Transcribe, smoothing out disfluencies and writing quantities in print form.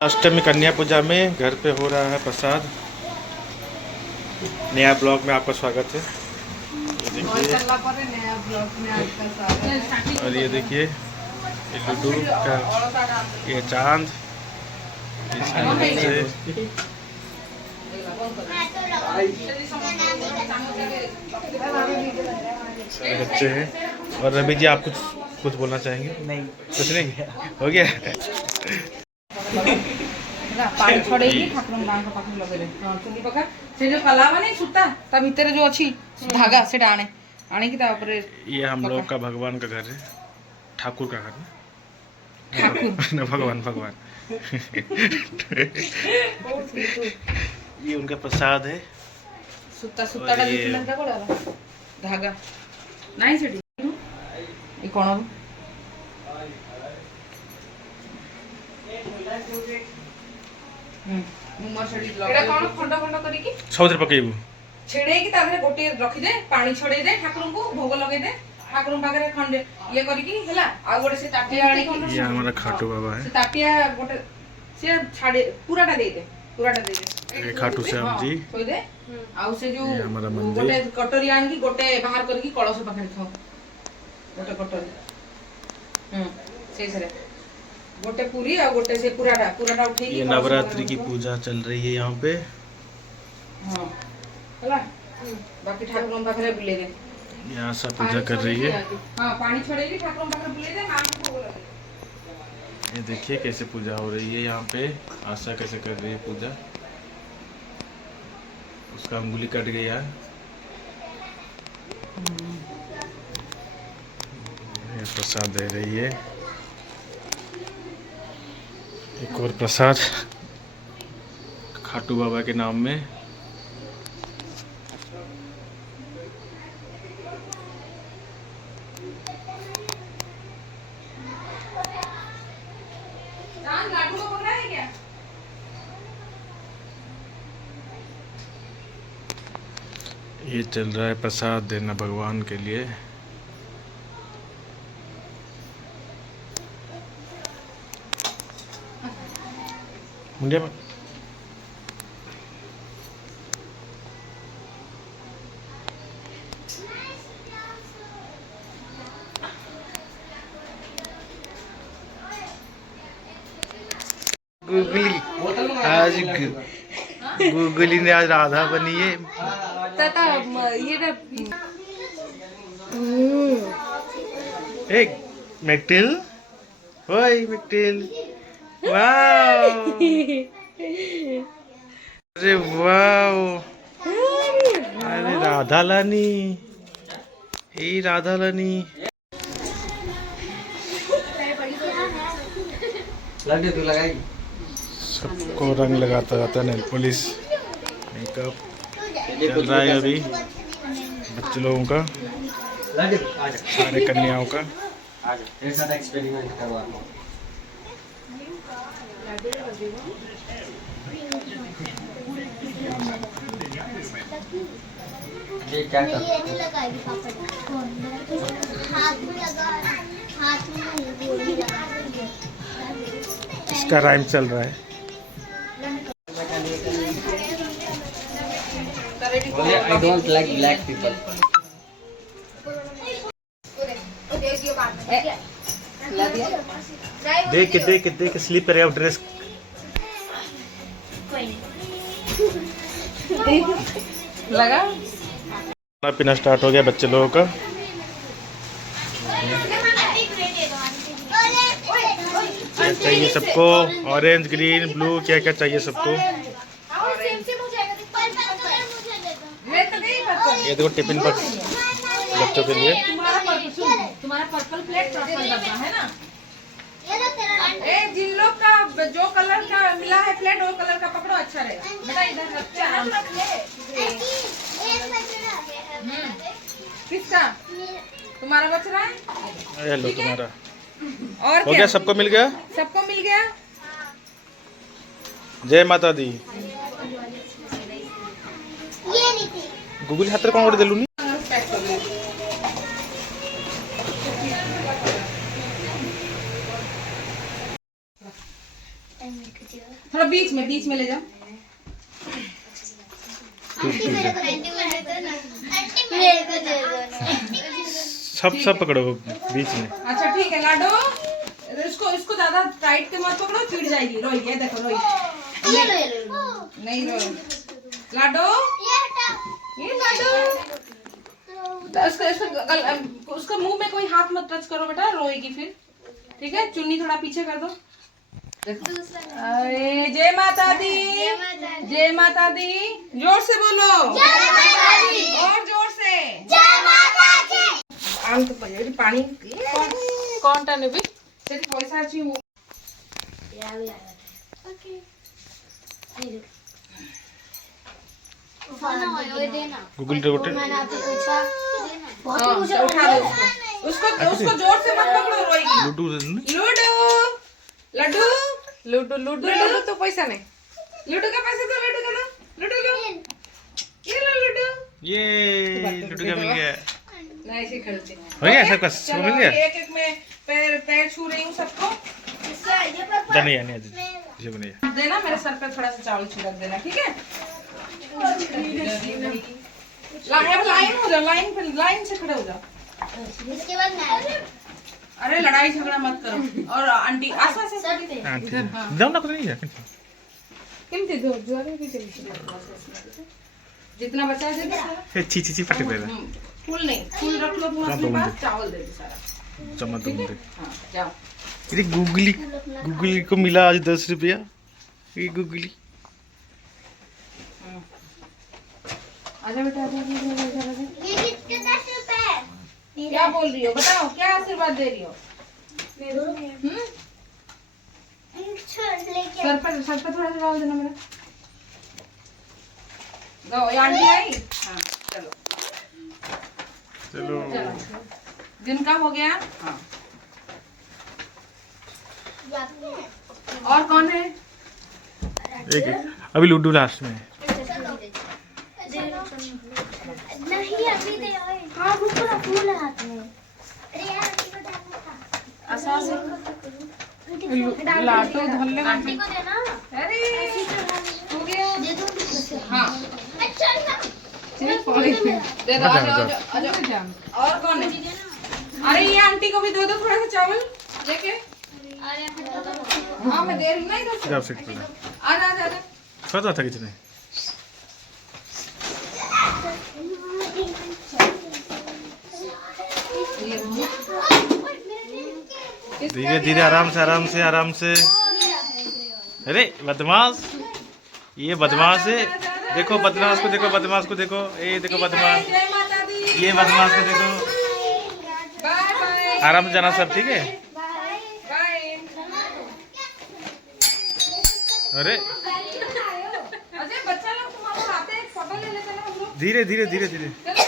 अष्टमी कन्या पूजा में घर पे हो रहा है प्रसाद। नया ब्लॉग में आपका स्वागत है। ये देखिए, और ये देखिए ये लड्डू का, ये चांद, सारे बच्चे हैं। और रवि जी, आप कुछ बोलना चाहेंगे? नहीं, कुछ नहीं, हो गया। पानी छड़ेगी ठाकुर मां का पाखरे लगे दे चुली पका से जो कला माने सुता ता भीतर जो अछि धागा सेटा आने आने की ता ऊपर ये हम लोग का भगवान का घर है, ठाकुर का घर है। ठाकुर न भगवान ये उनका प्रसाद है। सुता सुता टा ये- दिखला ता कोला धागा नहीं सेठी ए कोन मुमा छड़ी एटा कोन खंड खंड करी की सौदे पकेबू छेड़े की ताधरे गोटे रखी दे पानी छड़े दे ठाकुर को भोग लगे दे ठाकुर पाखरे खंडे ये करी की हला आ गोटे से ताटिया आनी ये हमारा खाटू बाबा है। से ताटिया गोटे से छाड़े पूराटा दे दे पूराटा दे दे ये खाटू श्याम जी। थोई दे आउ से जो ये हमारा मंदिर। गोटे कटोरी आन की गोटे बाहर करके कलश पाखरे खाओ गोटे कटोरी से सरे गोटे पूरी और गोटे से पूराटा उठे ये नवरात्रि की पूजा चल रही है यहाँ पे। हां हला बाकी ठाकुर पाखरे बुले दे यहाँ सब पूजा कर रही है। हां पानी छोड़ेगी ठाकुर पाखरे बुले दे मां को भोग लगे। ये देखिए कैसे पूजा हो रही है यहाँ पे। आशा कैसे कर रही है पूजा। उसका अंगुली कट गया। ये प्रसाद दे रही है। एक और प्रसाद खाटू बाबा के नाम में। चांद लाडू को पकड़ा है क्या? ये चल रहा है प्रसाद देना भगवान के लिए। मुंडिया में गूगली ने आज राधा बनी है। तता ये ना एक मैक्टिल, ओए मैक्टिल, वाओ, अरे वाओ, अरे राधा लानी, ए राधा लानी। लड्डू तू लगाएगी? सबको रंग लगाता जाता है नेल पॉलिश, मेकअप चल रहा है अभी बच्चे लोगों का, लड्डू आजा सारे कन्याओं का। आजा तेरे साथ एक्सपेरिमेंट करवा रहा हूं। ये क्या कर ये नहीं लगाएगी पापा हाथ में लगा हाथ में नहीं गोली लगा इसका राइम चल रहा है। I don't like black people. देख स्लीप करेगा ड्रेस। लगा खाना पीना स्टार्ट हो गया बच्चे लोगों का। क्या चाहिए सबको? ऑरेंज, ग्रीन, ब्लू, क्या क्या चाहिए सबको? ले तो गई पर ये देखो टिफिन बॉक्स बच्चों के लिए। तुम्हारा पर्पल प्लेट पर्पल डब्बा है ना। ए जिन लोग का जो कलर का मिला है प्लेट वो कलर का पकड़ो अच्छा रहेगा बेटा इधर रख ले। किसका तुम्हारा बच रहा है? ये लो तुम्हारा और हो क्या गया, सबको मिल गया। सबको मिल गया। जय माता दी। गूगल हाथ कौन गोटे देलुनी? पैक कर लो। थोड़ा बीच में ले जाओ। आंटी मेरे को दे दो ना। आंटी मेरे को दे दो ना। सब पकड़ो बीच में। अच्छा ठीक है लाडो, इसको ज्यादा टाइट के मत पकड़ो, चिढ़ जाएगी। रोई, ये देखो रोई। ये लो। नहीं रोई लाडो, ये लाडो। उसका मुंह में कोई हाथ मत टच करो बेटा, रोएगी फिर। ठीक है, चुन्नी थोड़ा पीछे कर दो। अरे जय माता दी, जय माता दी। जोर से बोलो, और जोर से। पानी कौन टा नेबी से पैसा अछि वो गूगल पे गोटे उठा दो उसको जोर से मत पकड़ो, रोएगी। लड्डू लूडो लड्डू लूडो लूडो लूडो तो पैसा नहीं। लूडो का पैसा दो, लूडो का दो, लूडो लो, ये लो लूडो। ये लड्डू क्या मिल गया? नहीं ऐसे खेलते हो गया सबका, सब मिल गया। एक एक में पैर छू रही हूँ सबको। नहीं ये बनिए देना मेरे सर पे थोड़ा सा चावल छिड़क देना, ठीक है। लाइन हो जाओ, लाइन से खड़े हो जाओ। इसके बाद मैं अरे लड़ाई झगड़ा मत करो। और आंटी आशा से जाओ ना, कुछ नहीं है। केमती दो जोरे भी केमती जितना बचा है दे दो। छी पटे पे फूल नहीं, फूल रख लो तुम अपने पास, चावल दे दो सारा। चम्मच दो मुझे। हाँ जाओ। ये गूगली को मिला आज 10 रुपया। ये गूगली आजा बेटा, आजा। ये कितने 10 रुपए? क्या बोल रही हो, बताओ क्या आशीर्वाद दे रही हो? सर पर थोड़ा सा डाल देना मेरा। दो, ये आंटी आई। हाँ चलो चलो दिन का हो गया। हाँ और कौन है? एक अभी लड्डू लास्ट में। नहीं अभी दे। हाँ रुको ना, फूल है हाथ में। अरे यार आंटी को डालना था। लाटू धरले आंटी को देना। अरे हो गया, दे दो। हाँ अच्छा दे दो। आजा। और कौन है? अरे ये आंटी को भी दो दो थोड़ा सा चावल लेके। हाँ मैं दे रही हूँ ना इधर से। जाओ सीट पे। आजा। पता था कितने। धीरे धीरे, आराम से। अरे बदमाश, ये बदमाश है। देखो बदमाश को देखो, ये देखो बदमाश, जय माता दी। ये बदमाश को देखो। बाय बाय आराम से जाना सब, ठीक है। बाय। अरे अजय बच्चा लोग तुम्हारे आते हैं, फोटो ले लेते हैं हम लोग। धीरे। चलो